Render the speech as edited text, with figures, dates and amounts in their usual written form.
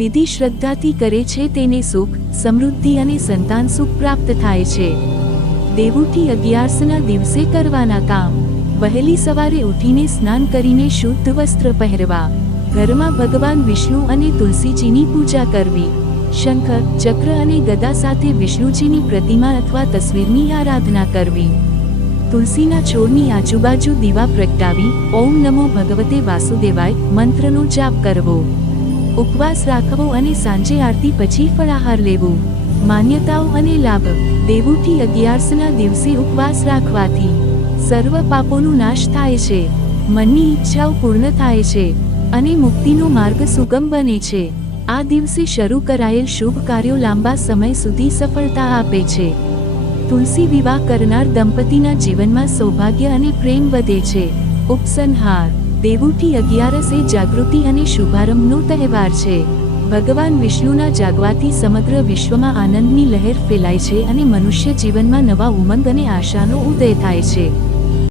વિધિ શ્રદ્ધાથી કરે છે તેને સુખ, સમૃદ્ધિ અને સંતાન સુખ પ્રાપ્ત થાય છે। દેવઉઠી 11ના દિવસે કરવાના કામ: વહેલી સવારે ઉઠીને સ્નાન કરીને શુદ્ધ વસ્ત્ર પહેરવા, ઘરમાં ભગવાન વિષ્ણુ અને તુલસીજીની પૂજા કરવી, શંખ, ચક્ર અને ગદા સાથે વિષ્ણુજીની પ્રતિમા અથવા તસવીરની આરાધના કરવી, તુલસીના છોડની આજુબાજુ દીવા પ્રગટાવી ઓમ નમો ભગવતે વાસુદેવાય મંત્રનો જાપ કરવો, ઉપવાસ રાખવો અને સાંજે આરતી પછી ફળાહાર લેવું। માન્યતાઓ અને લાભ: દેવઉઠી 11ના દિવસે ઉપવાસ રાખવાથી સર્વ પાપોનો નાશ થાય છે, મનની ઈચ્છાઓ પૂર્ણ થાય છે અને મુક્તિનો માર્ગ સુગમ બને છે। આ દિવસે શરૂ કરાયેલ શુભ કાર્યો લાંબા સમય સુધી સફળતા આપે છે। તુલસી વિવાહ કરનાર દંપતીના જીવનમાં સૌભાગ્ય અને પ્રેમ વધે છે। ઉપસંહાર: દેવઉઠી 11 એ જાગૃતિ અને શુભારંભનો તહેવાર છે। ભગવાન વિષ્ણુના જાગવાથી સમગ્ર વિશ્વમાં આનંદની લહેર ફેલાય છે અને મનુષ્ય જીવનમાં નવા ઉમંગ અને આશાનો ઉદય થાય છે।